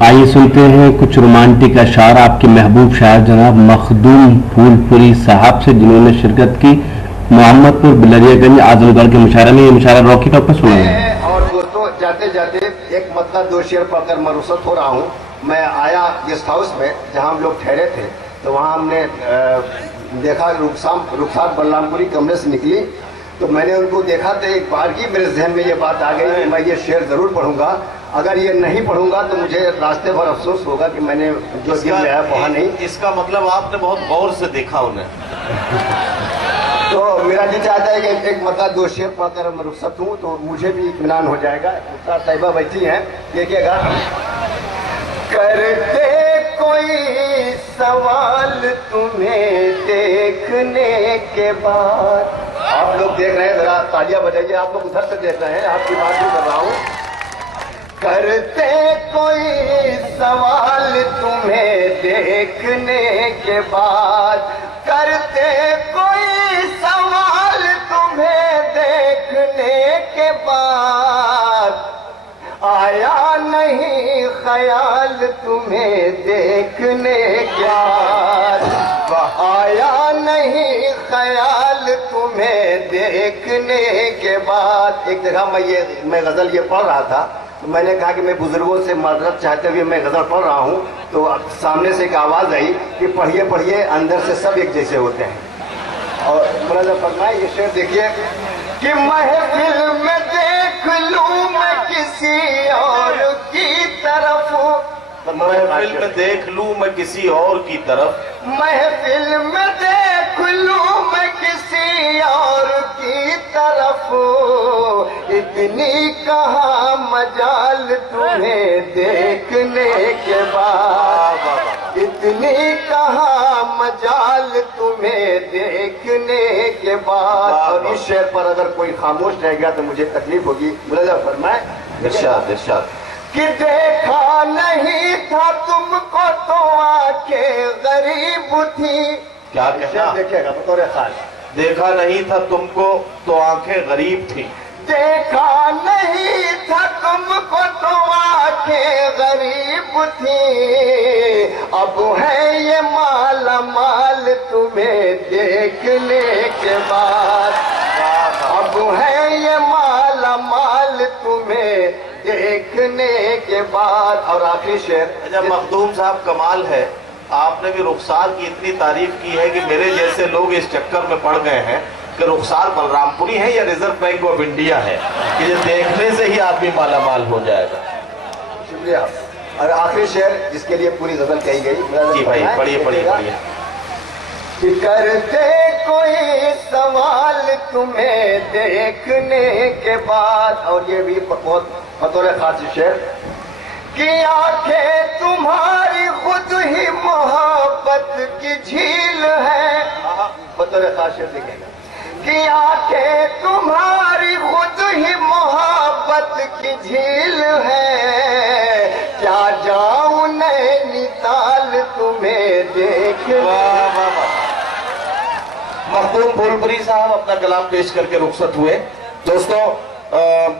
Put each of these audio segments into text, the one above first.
आइए सुनते हैं कुछ रोमांटिक अशार आपके महबूब शायर जनाब मखदूम फूलपुरी साहब से, जिन्होंने शिरकत की मोहम्मदपुर बिलरियागंज आजमगढ़ के मुशायरे में। ये मुशायरा रॉकी टॉक पर सुना है। और दोस्तों, जाते जाते एक मतलब 2 शेर पढ़कर मैं रुखसत हो रहा हूँ। मैं आया गेस्ट हाउस में जहाँ हम लोग ठहरे थे, तो वहाँ हमने देखा रुखसार बलरामपुरी कमरे से निकली, तो मैंने उनको देखा तो एक बार की मेरे जहन में ये बात आ गई कि मैं ये शेर जरूर पढ़ूंगा। अगर ये नहीं पढ़ूंगा तो मुझे रास्ते भर अफसोस होगा कि मैंने जो दिन में आया पढ़ा नहीं। इसका मतलब आपने बहुत गौर से देखा उन्हें। तो मेरा जी चाहता है कि एक मतलब 2 शेर पढ़कर मैं रुखसत हूँ, तो मुझे भी इत्मीनान हो जाएगा। मुख्तार साहिबा बैठी हैं, देखिएगा। करते कोई सवाल तुम्हें देखने के बाद, आप लोग देख रहे हैं, जरा तालियां बजाइए। आप लोग उधर से देख रहे हैं, आपकी बात भी कर रहा हूँ। करते कोई सवाल तुम्हें देखने के बाद, करते कोई सवाल तुम्हें देखने के बाद, आया नहीं ख्याल तुम्हें देखने के बाद, आया नहीं ख्याल तुम्हें देखने के बाद। एक जगह मैं गजल ये पढ़ रहा था, तो मैंने कहा कि मैं बुजुर्गों से माजरत चाहते हुए मैं गजल पढ़ रहा हूँ, तो सामने से एक आवाज आई कि पढ़िए पढ़िए, अंदर से सब एक जैसे होते हैं। और मुलाजा फरमाए ये शेर देखिए कि महफिल में देख लूं मैं किसी और की तरफ, महफिल में देख लूं मैं किसी और की तरफ, महफिल में देख लूं मैं किसी और की तरफ, इतनी कहाँ मजाल तुम्हें देखने के बाद, इतनी कहाँ मजाल तुम्हें देखने के बाद। और इस शेर पर अगर कोई खामोश रह गया तो मुझे तकलीफ होगी। मुलाजा फरमाए इरशाद इरशाद कि देखा नहीं था तुमको तो आंखें गरीब थी। क्या कहना? देखिएगा बतौर खास, देखा नहीं था तुमको तो आंखें गरीब थी, देखा नहीं था तुमको तो आंखें गरीब थी, अब है ये माला माल तुम्हें देखने के बाद, अब है ये माला माल तुम्हें देखने के बाद। और आखिरी शेर। जब मखदूम साहब, कमाल है, आपने भी रुखसार की इतनी तारीफ की है कि मेरे जैसे लोग इस चक्कर में पड़ गए हैं कि रुखसार बलरामपुरी है या रिजर्व बैंक ऑफ इंडिया है, कि ये देखने से ही आदमी माला माल हो जाएगा। शुक्रिया। और आखिरी शेर जिसके लिए पूरी गजल कही गई। जी भाई, पढ़िए पढ़िए पढ़िए। कि करते कोई सवाल तुम्हें देखने के बाद, और ये भी बहुत बतौर खास शेर, कि आंखें तुम्हारी खुद ही मोहब्बत की झील है, बतौर खास शेर लिखेगा कि आंखें तुम्हारी खुद ही मोहब्बत की झील है, क्या जाऊं नैनीताल तुम्हें देखने। मखदूम फूलपुरी साहब अपना कलाम पेश करके रुखसत हुए। दोस्तों,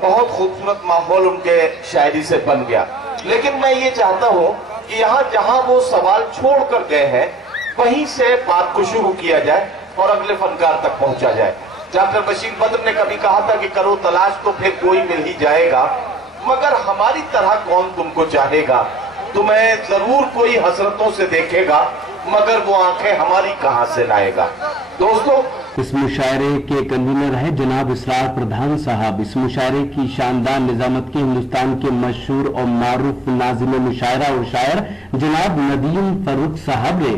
बहुत खूबसूरत माहौल उनके शायरी से बन गया, लेकिन मैं ये चाहता हूँ कि यहाँ जहाँ वो सवाल छोड़ कर गए हैं वहीं से बात को शुरू किया जाए और अगले फनकार तक पहुंचा जाए। जाकर बशीर बद्र ने कभी कहा था कि करो तलाश तो फिर कोई मिल ही जाएगा, मगर हमारी तरह कौन तुमको चाहेगा, तुम्हें जरूर कोई हसरतों से देखेगा, मगर वो आंखें हमारी कहां से लाएगा। दोस्तों, इस मुशायरे के कन्वीनर है जनाब इसरार प्रधान साहब। इस मुशायरे की शानदार निजामत की हिंदुस्तान के मशहूर और मारूफ नाज़िम मुशायरा और शायर जनाब नदीम फर्रुख साहब ने।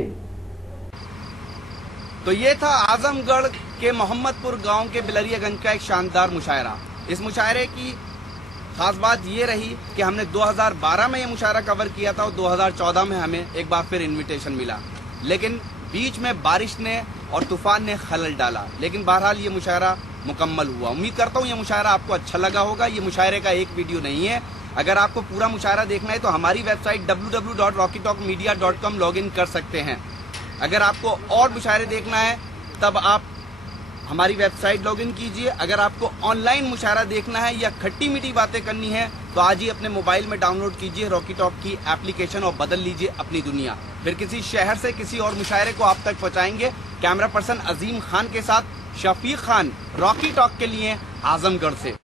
तो ये था आजमगढ़ के मोहम्मदपुर गांव के बिलरियागंज का एक शानदार मुशायरा। इस मुशायरे की खास बात ये रही कि हमने 2012 में ये मुशायरा कवर किया था और 2014 में हमें एक बार फिर इनविटेशन मिला, लेकिन बीच में बारिश ने और तूफान ने खलल डाला, लेकिन बहरहाल ये मुशायरा मुकम्मल हुआ। उम्मीद करता हूँ ये मुशायरा आपको अच्छा लगा होगा। ये मुशायरे का एक वीडियो नहीं है, अगर आपको पूरा मुशायरा देखना है तो हमारी वेबसाइट www.rockytalkmedia.com लॉगिन कर सकते हैं। अगर आपको और मुशायरे देखना है तब आप हमारी वेबसाइट लॉगिन कीजिए। अगर आपको ऑनलाइन मुशायरा देखना है या खट्टी मीठी बातें करनी है तो आज ही अपने मोबाइल में डाउनलोड कीजिए रॉकी टॉक की एप्लीकेशन और बदल लीजिए अपनी दुनिया। फिर किसी शहर से किसी और मुशायरे को आप तक पहुंचाएंगे। कैमरा पर्सन अजीम खान के साथ शफीक खान, रॉकी टॉक के लिए आजमगढ़ से।